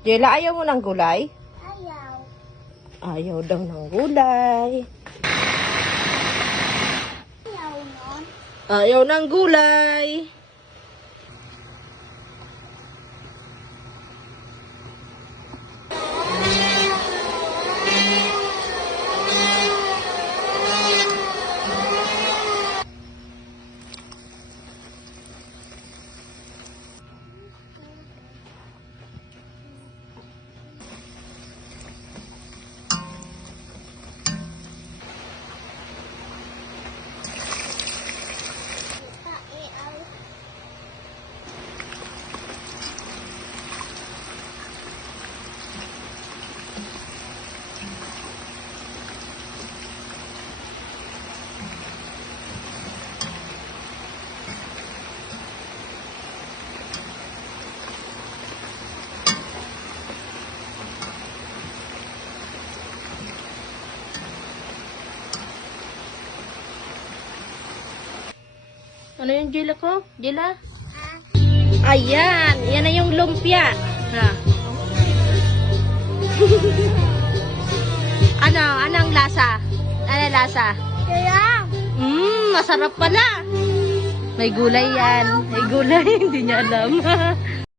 Jela, ayaw mo ng gulay? Ayaw. Ayaw daw ng gulay. Ayaw nun. Ayaw ng gulay. Ano yung Jela ko? Jela? Ayan! Yan na yung lumpia. Ha? Ano? Anong lasa? Ano lasa? Kaya. Masarap pala. May gulay yan. May gulay. Hindi niya alam.